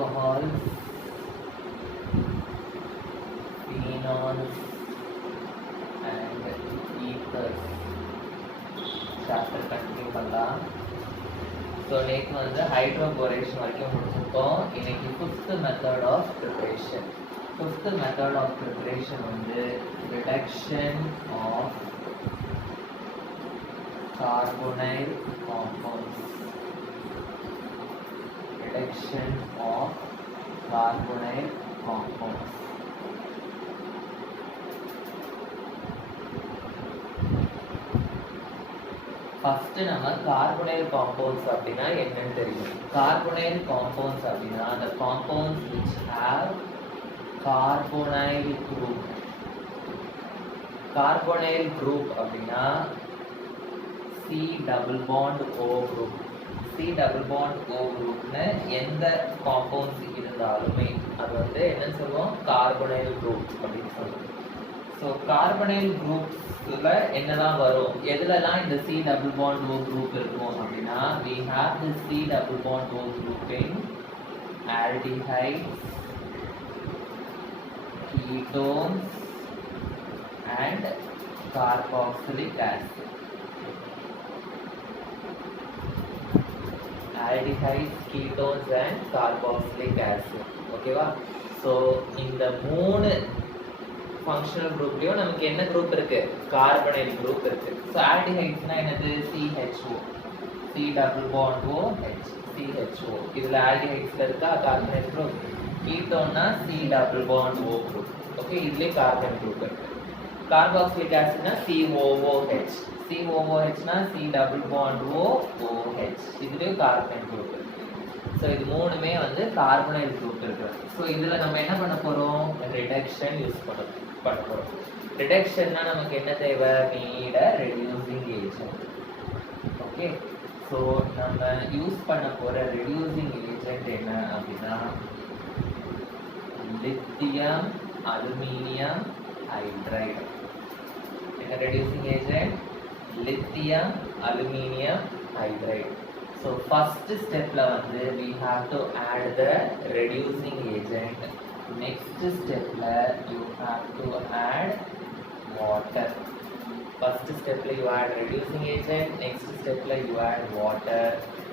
alcohols, phenols and ethers chapter continue பண்ணலாம். So நேற்று வந்து ஹைட்ரோபோரேஷன் வரைக்கும் முடிச்சிருக்கோம். இன்னைக்கு fifth method of preparation. Fifth method of preparation வந்து reduction of carbonyl compounds. Reduction of carbonyl compounds. First நம்ம carbonyl compounds அப்படினா என்னன்னு தெரியும். Carbonyl compounds அப்படினா the compounds which have carbonyl group. Carbonyl group அப்படினா C double bond O group. C double bond O group னு எந்த compounds இருந்தாலுமே அது வந்து என்னன்னு சொல்லுவோம், கார்பனைல் குரூப் அப்படின்னு சொல்லுவோம். ஸோ கார்பனைல் குரூப்ஸ்ல என்னெல்லாம் வரும், எதுலலாம் இந்த C double bond O group இருக்கும் அப்படின்னா we have the C double bond O group in aldehydes, ketones and carboxylic acid. Aldehydes, ketones and carboxylic acid. ஓகேவா? ஸோ இந்த மூணு ஃபங்க்ஷனல் குரூப்லயும் நமக்கு என்ன குரூப் இருக்கு, கார்பனைல் குரூப் இருக்கு. ஸோ ஆல்டிஹைட்ஸ்னா என்னது, CHO, C double bond O H, CHO. இதுல ஆல்டிஹைட்ஸ்ல இருக்கா கார்பனைல் குரூப். கீட்டோன்னா C double bond O group. Okay, இதுலயே கார்பன் குரூப் இருக்கு. கார்பாக்சிலிக் ஆசிட்னா COOH, COOHனா C double bond OOH. இதுலயே கார்பன் குரூப் இருக்கு. ஸோ இது மூணுமே வந்து கார்பனைல் குரூப் இருக்கு. ஸோ இதுல நம்ம என்ன பண்ண போறோம், ரிடக்ஷன் யூஸ் பண்ண போறோம். ரிடக்ஷன்னா நமக்கு என்ன தேவை, need a reducing agent. Okay, so நம்ம யூஸ் பண்ண போற ரெடியூசிங் ஏஜென்ட் என்ன அப்படின்னா லித்தியம் அலுமினியம் ஹைட்ரைடு. என்ன reducing agent, lithium aluminum hydride. So first step la வந்து we have to add the reducing agent. Next step la you have to add water. First step la you add reducing agent, next step la you add water.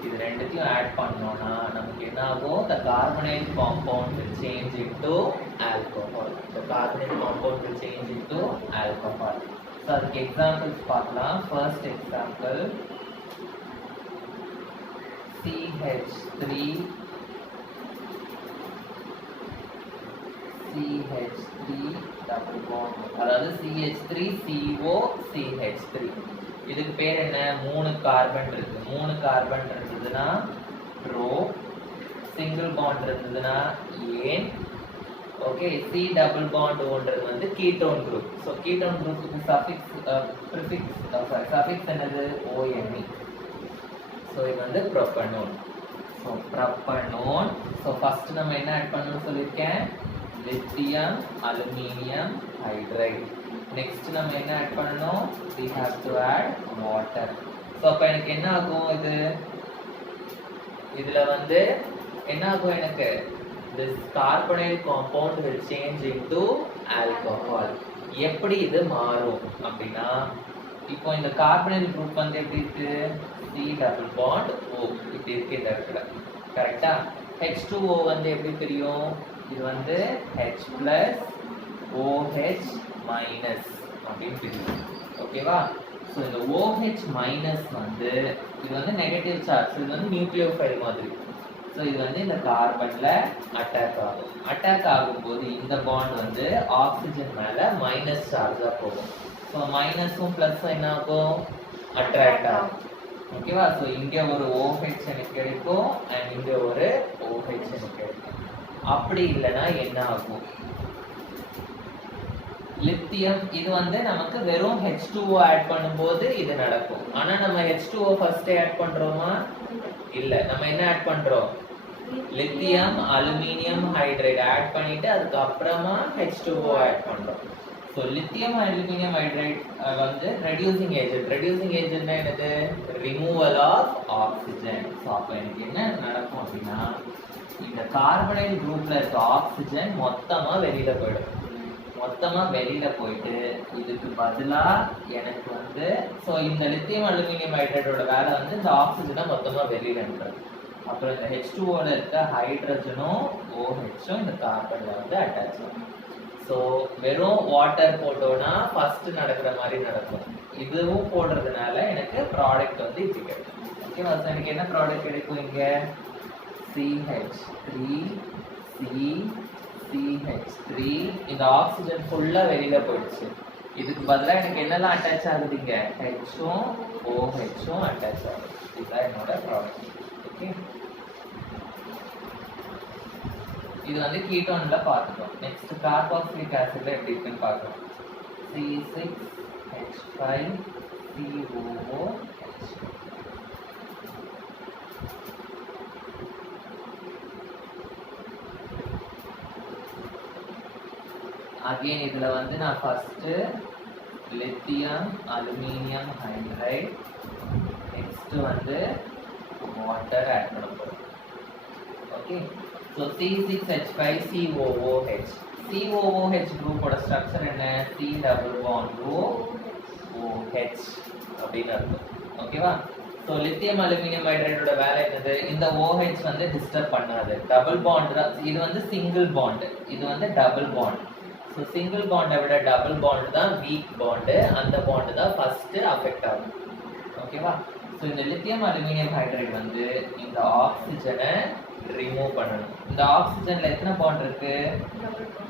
இது ரெண்டுத்தையும் add பண்ணோம்னா நமக்கு என்ன ஆகும், the carbonyl compound will change into alcohol. The carbonyl compound will change into alcohol. So அதுக்கு examples பார்க்கலாம். First example CH3 double bond, அதாவது CH3CO CH3. இதுக்கு பேர் என்ன, மூணு கார்பன் இருக்கு. மூணு கார்பன் இருந்ததுன்னா ப்ரோ, சிங்கிள் பாண்ட் இருந்ததுன்னா ஏன். ஓகே, C double bond ஓன்றது வந்து கீட்டோன் குரூப். ஸோ கீட்டோன் குரூப்புக்கு சஃபிக்ஸ் என்னது, ONE. ஸோ இது வந்து ப்ரோபனோன். ஸோ ப்ரோபனோன். ஸோ ஃபர்ஸ்ட் நம்ம என்ன ஆட் பண்ணணும்னு சொல்லியிருக்கேன், லித்தியம் அலுமினியம் ஹைட்ரைடு. நெக்ஸ்ட் நம்ம என்ன ஆட் பண்ணணும், we have to add water. So அப்போ எனக்கு என்ன ஆகும், இதுல வந்து என்ன ஆகும், எனக்கு this carbonyl compound will change into alcohol. எப்படி இது மாறும் அப்படின்னா, இப்போ இந்த கார்பனைல் குரூப் வந்து எப்படி இருக்கு, C double bond O இப்படி இருக்கு இந்த இடத்துல, கரெக்டா. H2O வந்து எப்படி தெரியும், இது வந்து H plus OH minus அப்படின்னு தெரியும். ஓகேவா? ஸோ இந்த OH minus வந்து இது வந்து நெகட்டிவ் சார்ஜ், இது வந்து நியூக்ளியோஃபைல் மாதிரி. ஸோ இது வந்து இந்த கார்பன்ல அட்டாக் ஆகும். அட்டாக் ஆகும்போது இந்த பாண்ட் வந்து ஆக்சிஜன் மேல மைனஸ் சார்ஜா போகும். ஸோ மைனஸும் பிளஸும் என்ன ஆகும், அட்ராக்ட் ஆகும். ஓகேவா? ஸோ இங்க ஒரு OH எனக்கு கிடைக்கும் அண்ட் இங்க ஒரு OH எனக்கு கிடைக்கும். அப்படி இல்லைன்னா என்ன ஆகும், லித்தியம் இது வந்து நமக்கு வெறும் H2O ஆட் பண்ணும்போது இது நடக்கும். ஆனா நம்ம H2O ஃபர்ஸ்ட் ஆட் பண்றோமா, இல்ல. நம்ம என்ன ஆட் பண்றோம், லித்தியம் அலுமினியம் ஹைட்ரைடு ஆட் பண்ணிட்டு அதுக்கு அப்புறமா H2O ஆட் பண்றோம். ஸோ லித்தியம் அலுமினியம் ஹைட்ரைடு வந்து ரெடியூசிங் ஏஜென்ட். ரெடியூசிங் ஏஜென்ட்னா என்னது, ரிமூவல் ஆஃப் ஆக்சிஜன். ஸோ அப்போ எனக்கு என்ன நடக்கும் அப்படின்னா இந்த கார்பனைல் குரூப்ல இருக்க ஆக்சிஜன் மொத்தமா வெளியில போயிடும். மொத்தமா வெளியில போயிட்டு இதுக்கு பதிலா எனக்கு வந்து ஸோ இந்த லித்தியம் அலுமினியம் ஹைட்ரைடோட வேலை வந்து இந்த ஆக்சிஜனை மொத்தமா வெளியில அனுப்புறது. அப்புறம் இந்த H2ஓல இருக்க ஹைட்ரஜனும் OHம் இந்த கார்பன்ல வந்து அட்டாச் ஆகும். ஸோ வெறும் வாட்டர் போட்டோம்னா ஃபர்ஸ்ட் நடக்கிற மாதிரி நடக்கும். இதுவும் போடுறதுனால எனக்கு ப்ராடக்ட் வந்து இப்படி கிடைக்கும். ஓகேவா? ஸோ எனக்கு என்ன ப்ராடக்ட் கிடைக்கும்? இங்க CH3 CH3 இந்த ஆக்சிஜன் ஃபுல்லா வெளியில போயிடுச்சு. இதுக்கு பதிலாக எனக்கு என்னெல்லாம் அட்டாச் ஆகுதுங்க? Hம் OHம் அட்டாச் ஆகுது. இதுதான் என்னோட ப்ராடக்ட். ஓகே, இது வந்து கீட்டோன்ல பார்த்துட்டோம். நெக்ஸ்ட் கார்பாக்சிலிக் ஆசிட்ல எப்படி இருக்குன்னு பார்க்கலாம். C6H5COOH. அகைன் இதுல வந்து நான் first lithium aluminium hydride, next வந்து வாட்டர் ஆட் பண்ண போறோம். Okay, so C6H5COOH. COOH குரூப்போட ஸ்ட்ரக்சர் என்ன? C டபுள் பாண்ட் OH அப்படின்னு அர்த்தம். ஓகேவா? ஸோ லித்தியம் அலுமினியம் ஹைட்ரைடோட வேலை என்னது? இந்த OH வந்து டிஸ்டர்ப் பண்ணாது. டபுள் பாண்ட் தான் இது, வந்து சிங்கிள் பாண்ட், இது வந்து டபுள் பாண்ட். ஸோ சிங்கிள் பாண்டை விட டபுள் பாண்ட் தான் வீக் பாண்டு. அந்த பாண்டு தான் ஃபர்ஸ்ட் அஃபெக்ட் ஆகும். ஓகேவா? ஸோ இந்த லித்தியம் அலுமினியம் ஹைட்ரைட் வந்து இந்த ஆக்சிஜனை ரிமூவ் பண்ணணும். இந்த ஆக்சிஜன்ல எத்தனை பாண்ட் இருக்கு?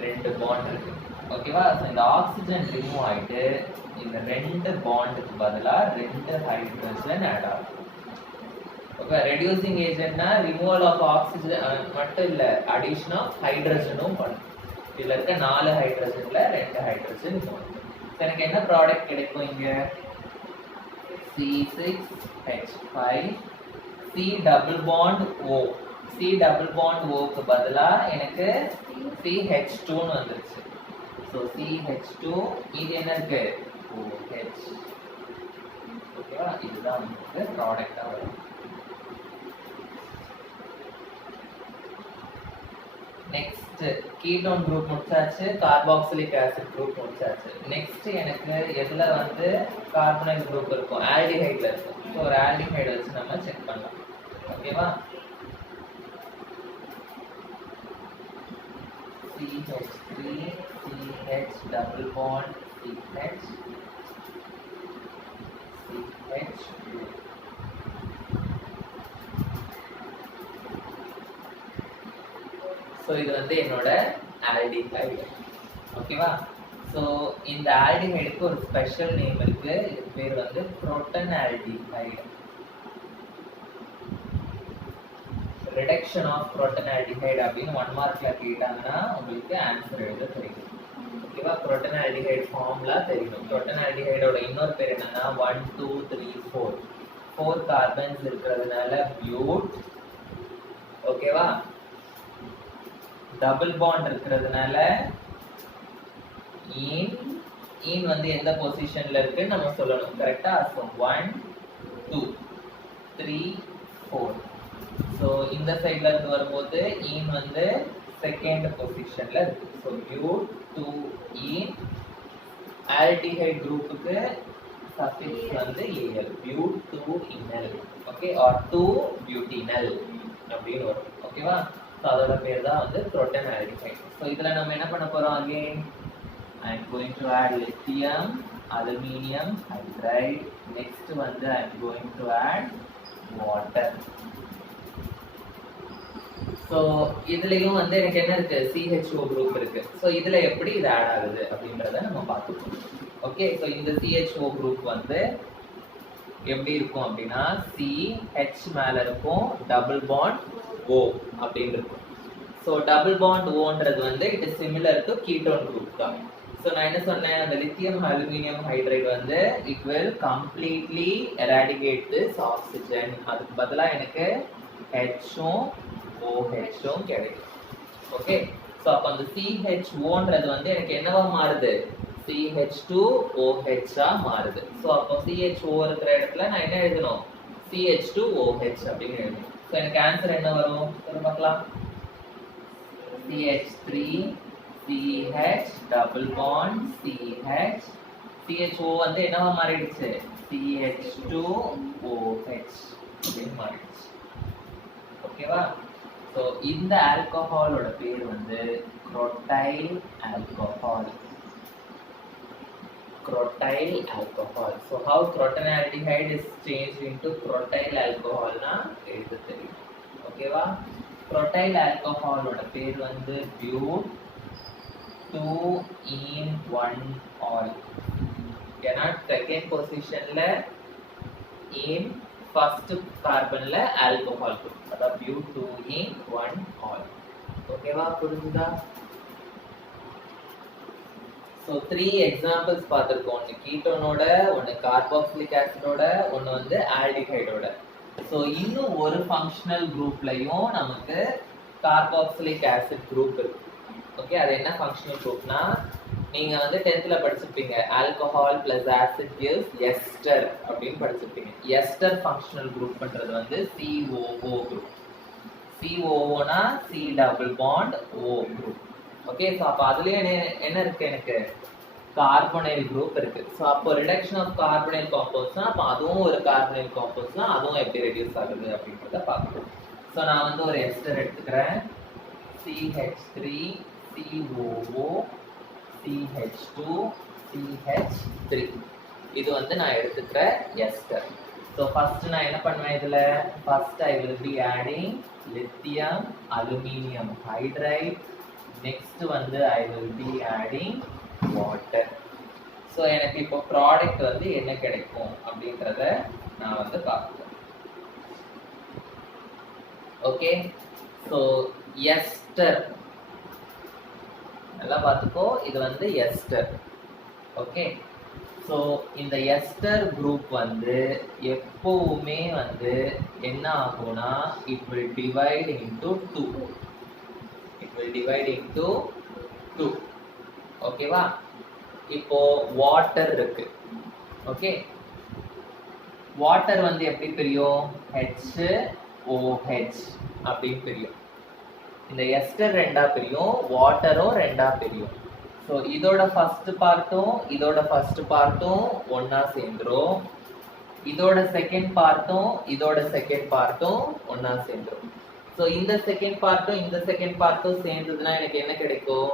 2 பாண்ட் இருக்கு. ஓகேவா? ஸோ இந்த ஆக்சிஜன் ரிமூவ் ஆயிட்டு இந்த 2 பாண்டுக்கு பதிலா 2 ஹைட்ரஜன் ஆட் ஆகும். ஓகே, ரெடியூசிங் ஏஜென்ட்னா ரிமூவல் ஆஃப் ஆக்சிஜன் மட்டும் இல்ல, அடிஷன் ஆஃப் ஹைட்ரஜனும் பண்ணும். இதுல இருக்க 4 ஹைட்ரஜன்ல 2 ஹைட்ரஜன் போடும். எனக்கு என்ன ப்ராடக்ட் கிடைக்கும்? இங்க C6H5 C double bond O. C double bond Oக்கு பதிலா எனக்கு CH2ன்னு வந்துருச்சு. ஸோ CH2, இது என்ன இருக்கு? OH. ஓகேவா? இதுதான் உங்களுக்கு ப்ராடக்டா வரும். நெக்ஸ்ட் கீட்டோன் குரூப் முடிச்சாச்சு, கார்பாக்சிலிக் ஆசிட் குரூப் முடிச்சாச்சு. நெக்ஸ்ட் எனக்கு எதுல வந்து கார்பனைல் குரூப் இருக்கும்? ஆல்டிஹைட்ல இருக்கும். ஸோ ஒரு ஆல்டிஹைட் வச்சு நம்ம செக் பண்ணலாம். ஓகேவா? CH3 CH double bond CH CH2. So இது வந்து என்னோட ஆல்டிஹைடு. ஓகேவா? ஸோ இந்த ஆல்டிஹைடுக்கு ஒரு ஸ்பெஷல் நேம் இருக்கு. இது பேர் வந்து proton aldehyde. Reduction of proton aldehyde அப்படின்னு 1 மார்க்ல கேட்டாங்கன்னா உங்களுக்கு ஆன்சர் எழுத தெரியும். ஓகேவா? புரோட்டன் ஆல்டிஹைடு ஃபார்முலா தெரியும். புரோட்டன் ஆல்டிஹைடோட இன்னொரு பேர் என்னன்னா 1 2 3 4 4 கார்பன்ஸ் இருக்கிறதுனால பியூட். ஓகேவா? டபுள் பாண்ட் இருக்கிறதுனால ஈன் வந்து எந்த பொசிஷன்ல இருக்குன்னு நம்ம சொல்லணும். கரெக்டா? ஸோ 1 2 3 4. ஸோ இந்த சைட்ல இருந்து வரும்போது ஈன் வந்து செகண்ட் பொசிஷன்ல இருக்கு. ஸோ பியூட் 2 ஈன். ஆல்டிஹைட் குரூப்புக்கு சஃபிக்ஸ் வந்து ஏஎல், பியூட் 2 இனல். ஓகே, ஆர் 2 பியூட்டினல் அப்படின்னு வரும். ஓகேவா? ஸோ அதோட பேர் தான் வந்து புரோட்டன் ஆல்டிஹைட். ஸோ இதில் நம்ம என்ன பண்ண போகிறோம்? Again I am going to add lithium aluminium hydride. Next வந்து I am going to add water. So இதுலேயும் வந்து எனக்கு என்ன இருக்கு? CHO குரூப் இருக்கு. ஸோ இதில் எப்படி இது ஆட் ஆகுது அப்படின்றத நம்ம பார்த்துக்கணும். ஓகே, ஸோ இந்த CHO குரூப் வந்து எப்படி இருக்கும் அப்படின்னா CH மேல இருக்கும், டபுள் பாண்ட் O அப்படின்னு இருக்கும். ஸோ டபுள் பாண்ட் ஓன்றது வந்து it is similar to ketone group தான். ஸோ நான் என்ன சொன்னேன்? அந்த லித்தியம் அலுமினியம் ஹைட்ரைட் வந்து it will completely eradicate this oxygen. அதுக்கு பதிலாக எனக்கு Hம் OHம் கிடைக்கும். ஓகே, ஸோ அப்போ அந்த CHOன்றது வந்து எனக்கு என்னவா மாறுது? CH2OH மாறுது. ஸோ அப்போ CHO இருக்கிற இடத்துல நான் என்ன எழுதணும்? CH2OH அப்படின்னு எழுதணும். ஸோ எனக்கு ஆன்சர் என்ன வரும்? பார்க்கலாம். CH3 CH double bond CH CHO வந்து என்னவா மாறிடுச்சு CH2OH அப்படின்னு மாறிடுச்சு. ஓகேவா? ஸோ இந்த ஆல்கஹாலோட பேர் வந்து குரோட்டைல் alcohol. Crotyl alcohol. So how crotonaldehyde is changed into crotyl alcohol na eduthu theriyum. Okay va? Crotyl alcohol oda per vandu bute 2-ene-1-ol. Yana second position la in first carbon la alcohol group. Adha bute 2-ene-1-ol. Okay va? புரிஞ்சுதா? So 3 examples பார்த்துருக்கோம். ஒன்று கீட்டோனோட, ஒன்று carboxylic ஆசிடோட, ஒன்று வந்து ஆல்டிஹைடோட. So இன்னும் ஒரு functional குரூப்லையும் நமக்கு கார்பாக்சிலிக் ஆசிட் குரூப் இருக்கு. ஓகே, அது என்ன ஃபங்க்ஷனல் குரூப்னா நீங்கள் வந்து 10th படிச்சிருப்பீங்க, alcohol plus acid gives ester அப்படின்னு படிச்சிருப்பீங்க. எஸ்டர் ஃபங்க்ஷனல் குரூப்ன்றது வந்து COO குரூப். COOனா C double bond O group. Okay, so அப்போ அதுலேயே என்ன இருக்கு, எனக்கு கார்பனைல் குரூப் இருக்கு. ஸோ அப்போ ரிடக்ஷன் ஆஃப் கார்பனைல் காம்பவுண்ட்ஸ்னா அப்போ அதுவும் ஒரு கார்பனைல் காம்பவுண்ட்ஸ்னா அதுவும் எப்படி ரெடியூஸ் ஆகுது அப்படின்றத பார்க்கணும். ஸோ நான் வந்து ஒரு எஸ்டர் எடுத்துக்கிறேன். CH3 COO CH2 CH3 இது வந்து நான் எடுத்துக்கிற எஸ்டர். ஸோ ஃபர்ஸ்ட் நான் என்ன பண்ணுவேன், இதில் first I will be adding lithium aluminium hydride. Next வந்து I will be adding water. So எனக்கு இப்போ ப்ராடக்ட் வந்து என்ன கிடைக்கும் அப்படின்றத நான் வந்து பார்க்குறேன். ஓகே, ஸோ எஸ்டர் நல்லா பார்த்துக்கோ, இது வந்து எஸ்டர். ஓகே, ஸோ இந்த எஸ்டர் குரூப் வந்து எப்பவுமே வந்து என்ன ஆகும்னா it will divide into 2. It will divide into 2. ஓகேவா? இப்போ வாட்டர் இருக்கு. ஓகே, வாட்டர் வந்து எப்படி பிரியும், HOH அப்படின்னு பிரியும். இந்த எஸ்டர் ரெண்டா பிரியும், வாட்டரும் ரெண்டா பிரியும். ஸோ இதோட ஃபர்ஸ்ட் பார்ட்டும் இதோட ஃபர்ஸ்ட் பார்ட்டும் ஒன்னா சேர்ந்துரும். இதோட செகண்ட் பார்ட்டும் இதோட செகண்ட் பார்ட்டும் ஒன்னா சேர்ந்துரும். ஸோ இந்த செகண்ட் பார்ட்டும் இந்த செகண்ட் பார்ட்டும் சேர்ந்ததுன்னா எனக்கு என்ன கிடைக்கும்,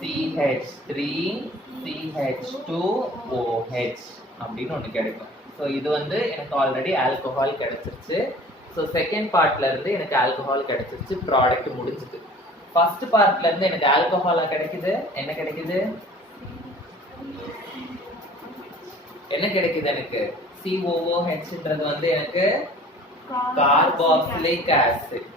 CH3 CH2OH அப்படின்னு ஒன்று கிடைக்கும். ஸோ இது வந்து எனக்கு ஆல்ரெடி ஆல்கஹால் கிடைச்சிருச்சு. ஸோ செகண்ட் பார்ட்ல இருந்து எனக்கு ஆல்கஹால் கிடைச்சிருச்சு, ப்ராடக்ட் முடிஞ்சுது. ஃபர்ஸ்ட் பார்ட்ல இருந்து எனக்கு ஆல்கஹாலா கிடைக்குது, என்ன கிடைக்குது, என்ன கிடைக்குது எனக்கு COOHன்றது வந்து எனக்கு carboxylic acid.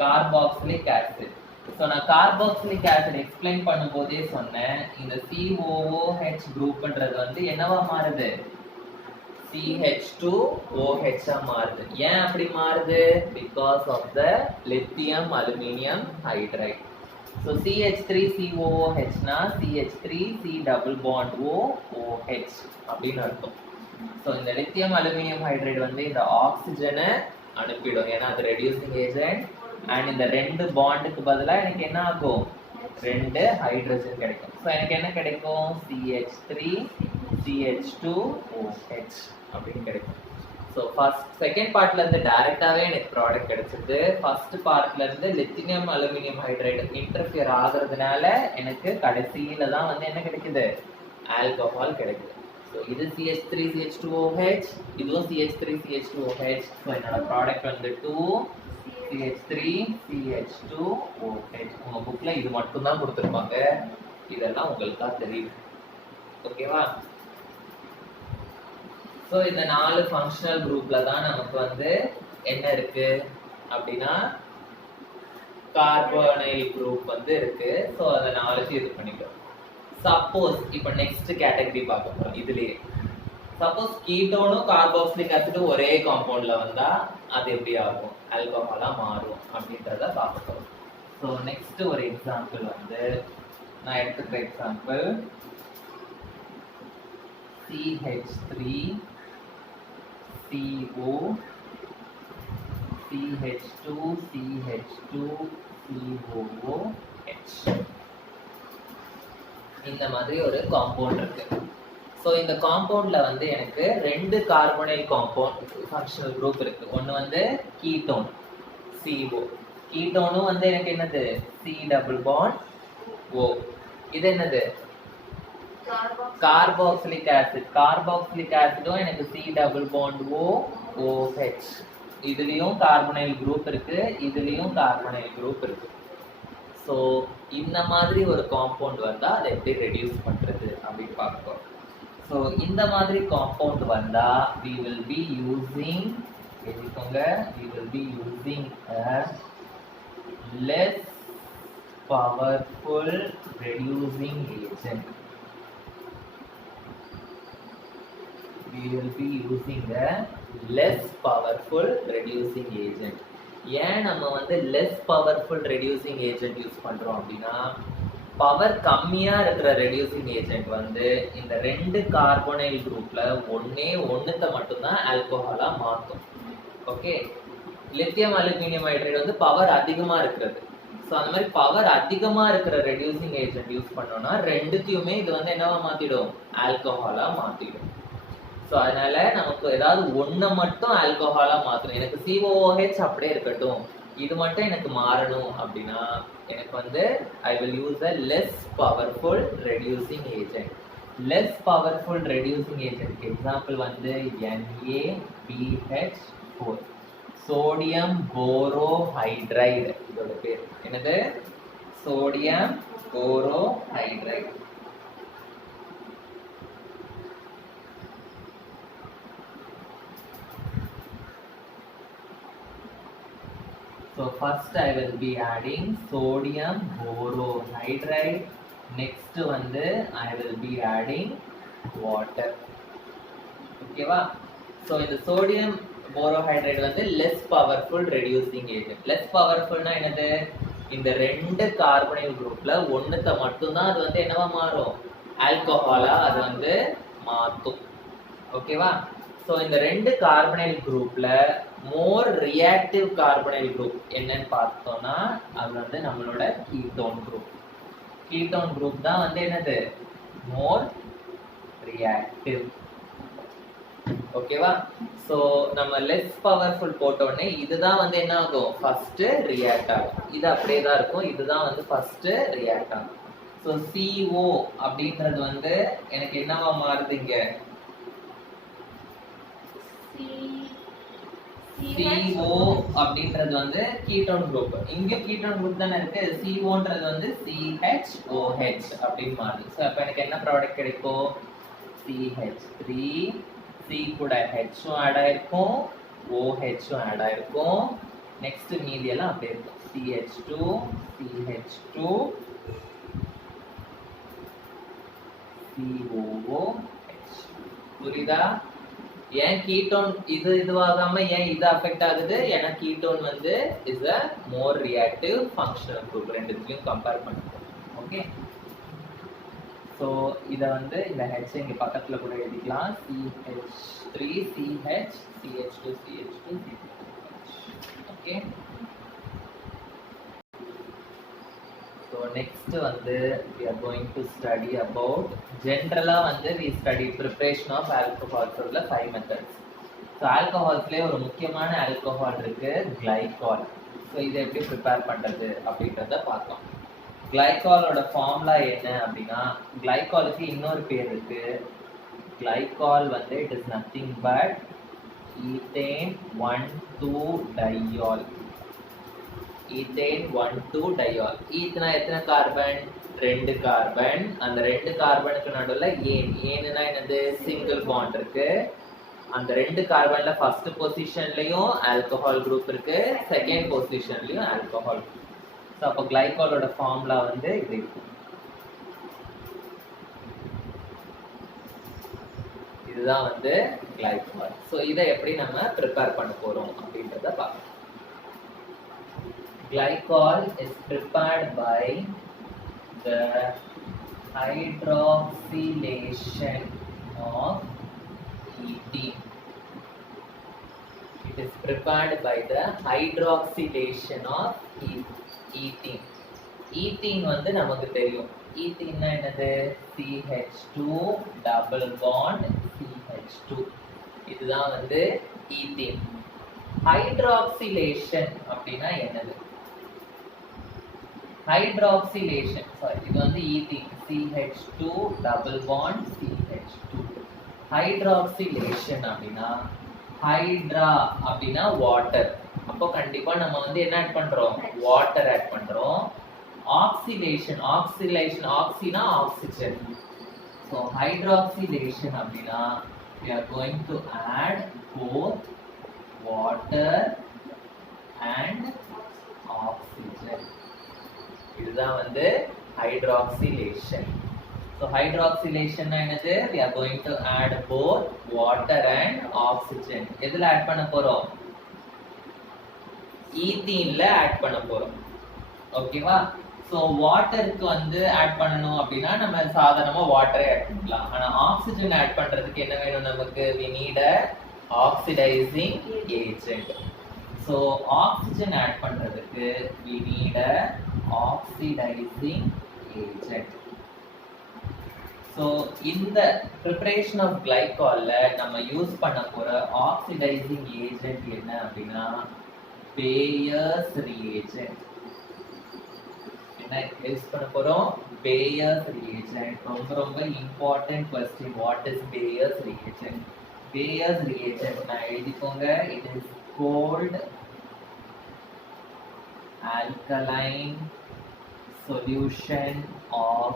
Carboxylic acid. So நான் கார்பாக்சிலிக் ஆசிட் எக்ஸ்பிளைன் பண்ணும்போதே சொன்னேன், இந்த COOH குரூப்ன்றது வந்து என்னவா மாறுது, CH2OH மாறுது. ஏன் அப்படி மாறுது, because of the lithium aluminium hydride. So CH3COOH னா CH3 C double bond OOH அப்படின்னு அர்த்தம். ஸோ இந்த லித்தியம் அலுமினியம் ஹைட்ரைடு வந்து இந்த ஆக்சிஜனை அனுப்பிடும், ஏன்னா அது ரெடியூசிங் ஏஜென்ட். அண்ட் இந்த ரெண்டு பாண்டுக்கு பதிலாக எனக்கு என்ன ஆகும், ரெண்டு ஹைட்ரஜன் கிடைக்கும். ஸோ எனக்கு என்ன கிடைக்கும், CH3 CH2OH அப்படின்னு கிடைக்கும். ஸோ ஃபர்ஸ்ட் செகண்ட் பார்ட்ல இருந்து டைரக்டாவே எனக்கு ப்ராடக்ட் கிடைச்சிருது. ஃபர்ஸ்ட் பார்ட்ல இருந்து லித்தியம் அலுமினியம் ஹைட்ரைடு இன்டர்ஃபியர் ஆகுறதுனால எனக்கு கடைசியில தான் வந்து என்ன கிடைக்குது, ஆல்கஹால் கிடைக்குது. ஸோ இது CH3 CH2OH, இதுவும் CH3 CH2OH. ஸோ என்னோட ப்ராடக்ட் வந்து 2 CH3 CH2OH. உங்க புக்ல இது மட்டும் தான் கொடுத்துருப்பாங்க, இதெல்லாம் உங்களுக்கு தான் தெரியும். ஓகேவா? ஸோ இந்த 4 ஃபங்க்ஷனல் குரூப்ல தான் நமக்கு வந்து என்ன இருக்கு அப்படின்னா கார்பனைல் குரூப் வந்து இருக்கு. ஸோ அதை 4 இது பண்ணிக்கிறோம். சப்போஸ் இப்போ நெக்ஸ்ட் கேட்டகரி பார்க்க போறோம். இதுலயே சப்போஸ் கீட்டோனும் கார்பாக்சிலிக் ஆசிடும் ஒரே காம்பவுண்ட்ல வந்தா அது எப்படி ஆகும், ஆல்கஹாலா மாறும் அப்படின்றத பார்க்க போறோம். ஸோ நெக்ஸ்ட் ஒரு எக்ஸாம்பிள் வந்து நான் எடுத்துக்கிற example CH3CO CH2 CH2 COOH. இந்த மாதிரி ஒரு காம்பவுண்ட் இருக்கு. ஸோ இந்த காம்பவுண்ட்ல வந்து எனக்கு ரெண்டு கார்பனைல் காம்பவுண்ட் ஃபங்க்ஷனல் குரூப் இருக்கு. ஒன்று வந்து கீட்டோன் CO. கீட்டோனும் வந்து எனக்கு என்னது C டபுள் பாண்ட் O. இது என்னது கார்பாக்சிலிக் ஆசிட். கார்பாக்சிலிக் ஆசிடும் எனக்கு C double bond O OH. இதுலயும் கார்பனைல் குரூப் இருக்கு, இதுலயும் கார்பனைல் குரூப் இருக்கு. ஸோ இந்த மாதிரி ஒரு காம்பவுண்ட் வந்தா அதை எப்படி ரெடியூஸ் பண்றது அப்படின்னு பார்ப்போம். ஸோ இந்த மாதிரி காம்பவுண்ட் வந்தா we will be using எழுதிக்கோங்க, we will be using a less powerful reducing agent. We will be using a less powerful reducing agent. ஏன் நம்ம வந்து less powerful reducing agent use பண்றோம் அப்படின்னா, பவர் கம்மியா இருக்கிற ரெடியூசிங் ஏஜென்ட் வந்து இந்த ரெண்டு கார்பனைல் குரூப்ல ஒண்ணுத்த மட்டும்தான் ஆல்கஹாலா மாற்றும். ஓகே, லித்தியம் அலுமினியம் ஹைட்ரைடு வந்து பவர் அதிகமா இருக்கிறது. ஸோ அந்த மாதிரி பவர் அதிகமா இருக்கிற ரெடியூசிங் ஏஜென்ட் யூஸ் பண்ணோம்னா ரெண்டுத்தையுமே இது வந்து என்னவா மாத்திடும், ஆல்கஹாலா மாத்திடும். ஸோ அதனால நமக்கு ஏதாவது ஒன்றை மட்டும் ஆல்கஹாலா மாற்றணும். எனக்கு COOH அப்படியே இருக்கட்டும், இது மட்டும் எனக்கு மாறணும் அப்படின்னா எனக்கு வந்து I will use a less powerful reducing agent. Less powerful reducing ஏஜென்ட்க்கு எக்ஸாம்பிள் வந்து NaBH4, சோடியம் போரோஹைட்ரைடு. இதோட பேர் என்னது, sodium borohydride. So first I will be adding sodium borohydride. Next வந்து I will be adding water. Okay வா? So இந்த sodium borohydride வந்து less powerful reducing agent. Less powerful னா என்னது, இந்த ரெண்டு கார்பனைல் குரூப்ல ஒண்ணுத்த மட்டும்தான் அது வந்து என்னவா மாறும், ஆல்கஹாலா அது வந்து மாத்தும். ஓகேவா? ஸோ இந்த ரெண்டு கார்பனைல் குரூப்ல மோர் ரியாக்டிவ் கார்பனைல் குரூப் என்னன்னு பார்த்தோம்னா அது வந்து நம்மளோட கீட்டோன் குரூப். கீட்டோன் குரூப் தான் வந்து என்னது, மோர் ரியாக்டிவ். ஓகேவா? ஸோ நம்ம லெஸ் பவர்ஃபுல் போட்டோடனே இதுதான் வந்து என்ன ஆகும், ஃபர்ஸ்ட் ரியாக்ட் ஆகும். இது அப்படியே தான் இருக்கும், இதுதான் வந்து ஃபர்ஸ்ட் ரியாக்ட் ஆகும். ஸோ CO அப்படின்றது வந்து எனக்கு என்னவா மாறுது, இங்க CO அப்படின்றது வந்து கீட்டோன் குரூப். இங்க கீட்டோன் குரூப் தானே இருக்கு, COன்றது வந்து CHOH அப்படின்னு மாறுது. ஸோ அப்போ எனக்கு என்ன ப்ராடக்ட் கிடைக்கும், CH3, C கூட H-ம் ஆட் ஆயிருக்கும், OH-ம் ஆட் ஆயிருக்கும். நெக்ஸ்ட் மீதி எல்லாம் அப்படியே இருக்கும், CH2, CH2, COOH. புரியுதா? ஏன் கீட்டோன் இதுவாகாம ஏன் இது அஃபெக்ட் ஆகுது, ஏன்னா கீட்டோன் வந்து is a more reactive functional group. ரெண்டுத்தையும் கம்பேர் பண்ணுவோம். ஓகே, ஸோ இதை வந்து இந்த ஹெச் இங்கே பக்கத்துல கூட எழுதிக்கலாம், CH3 CH CH2 CH2 CH. Okay, so next வந்து we are going to study about ஜென்ரலா வந்து we study preparation of alcohols. உள்ள 5 methods. ஸோ ஆல்கஹால்ஸ்லேயே ஒரு முக்கியமான ஆல்கஹால் இருக்கு, கிளைகால். ஸோ இதை எப்படி ப்ரிப்பேர் பண்றது அப்படின்றத பார்த்தோம். கிளைகாலோட ஃபார்முலா என்ன அப்படின்னா, கிளைகாலுக்கு இன்னொரு பேர் இருக்கு. கிளைகால் வந்து it is nothing but ethane 1,2-diol. Ethane 1,2-diol. ஈத்னா எத்தனை கார்பன், 2 கார்பன். அந்த 2 கார்பனுக்கு நடுவில் ஏன்னா என்னது, சிங்கிள் பாண்ட் இருக்கு. அந்த 2 கார்பன்ல ஃபர்ஸ்ட் பொசிஷன்லயும் ஆல்கஹால் குரூப் இருக்கு, செகண்ட் பொசிஷன்லயும் ஆல்கஹால். ஸோ அப்போ கிளைகாலோட ஃபார்முலா வந்து இது. இதுதான் வந்து கிளைகால். ஸோ இதை எப்படி நம்ம ப்ரிப்பேர் பண்ண போறோம் அப்படின்றத பார்க்கலாம். Glycol is prepared by the hydroxylation of ethene. It is prepared by the hydroxylation of ethene. ethene வந்து நமக்கு தெரியும். ethene என்னது? CH2 double bond CH2. இதுதான் வந்து ethene. Hydroxylation அப்படின்னா என்னது? Hydroxylation, sorry, இது வந்து ethene. CH2 double bond CH2. Hydroxylation அப்படின்னா ஹைட்ரா அப்படின்னா வாட்டர். அப்போ கண்டிப்பா நம்ம வந்து என்ன ஆட் பண்றோம்? வாட்டர் ஆட் பண்றோம். ஆக்சிலேஷன், ஆக்சிலேஷன், ஆக்சினா ஆக்சிஜன். ஸோ ஹைட்ராக்சிலேஷன் அப்படின்னா we are going to add both water and oxygen. இதுதான் வந்து ஹைட்ராக்சிலேஷன். So hydroxylation என்னது? We are going to add both water and oxygen. எதுல ஆட் பண்ண போறோம்? ஈத்தீன்ல ஆட் பண்ண போறோம். ஓகேவா? ஸோ வாட்டருக்கு வந்து ஆட் பண்ணணும் அப்படின்னா நம்ம சாதாரணமா வாட்டரே ஆட் பண்ணலாம். ஆனா ஆக்சிஜன் ஆட் பண்றதுக்கு என்ன வேணும் நமக்கு? we need a oxidizing agent. So oxygen add பண்றதுக்கு we need a oxidizing agent. So இந்த ப்ரிப்பரேஷன் ஆஃப் கிளைகால்ல நம்ம யூஸ் பண்ண போற ஆக்சிடைசிங் ஏஜென்ட் என்ன அப்படின்னா பேயர்ஸ் ரியேஜென்ட். என்ன யூஸ் பண்ண போறோம்? Baeyer's reagent. ரொம்ப ரொம்ப important question. What is Baeyer's reagent? Baeyer's reagent நான் எழுதிக்கோங்க. It is cold alkaline solution of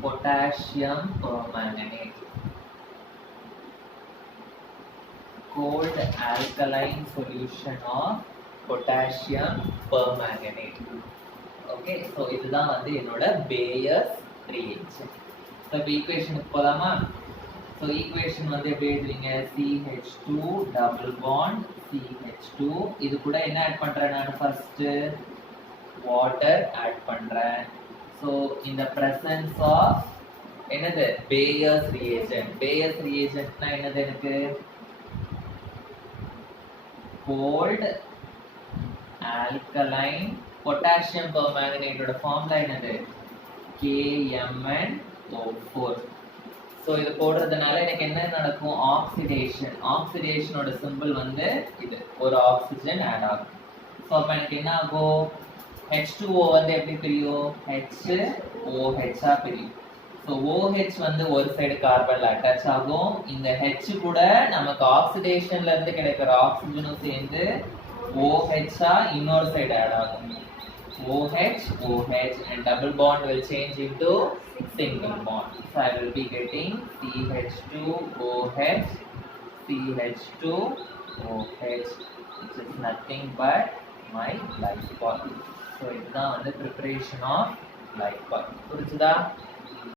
potassium permanganate. Cold alkaline solution of potassium permanganate. Okay, so இதுதான் வந்து என்னோட Bayer's reagent. So ஈக்குவேஷனுக்கு போலாமா? So ஈக்குவேஷன் வந்து எப்படி எழுதுவீங்க? CH2 double bond CH2. இது கூட என்ன ஆட் பண்றேன்? நான் ஃபர்ஸ்ட் வாட்டர் ஆட் பண்றேன். So in the presence of என்னது? Bayer's reagent. Bayer's reagent னா என்னது? எனக்கு cold alkaline potassium permanganate ஓட ஃபார்முலா என்னது? KMnO4. ஸோ இது போடுறதுனால எனக்கு என்ன நடக்கும்? ஆக்சிடேஷன். ஆக்சிடேஷனோட சிம்பிள் வந்து இது. ஒரு ஆக்சிஜன் ஆட் ஆகும். ஸோ அப்போ எனக்கு என்ன ஆகும்? H2O வந்து எப்படி பிரியும்? HOH ஆ பிரியும். ஸோ OH வந்து ஒரு சைடு கார்பன்ல அட்டாச் ஆகும். இந்த H கூட நமக்கு ஆக்சிடேஷன்ல இருந்து கிடைக்கிற ஆக்சிஜனும் சேர்ந்து OH ஆ இன்னொரு சைடு ஆட் ஆகும். OH, OH and double bond will change into single bond. So I will be getting CH2OH, CH2OH, which is nothing but my glycol. So இதுதான் வந்து preparation of glycol. புரிஞ்சுதா?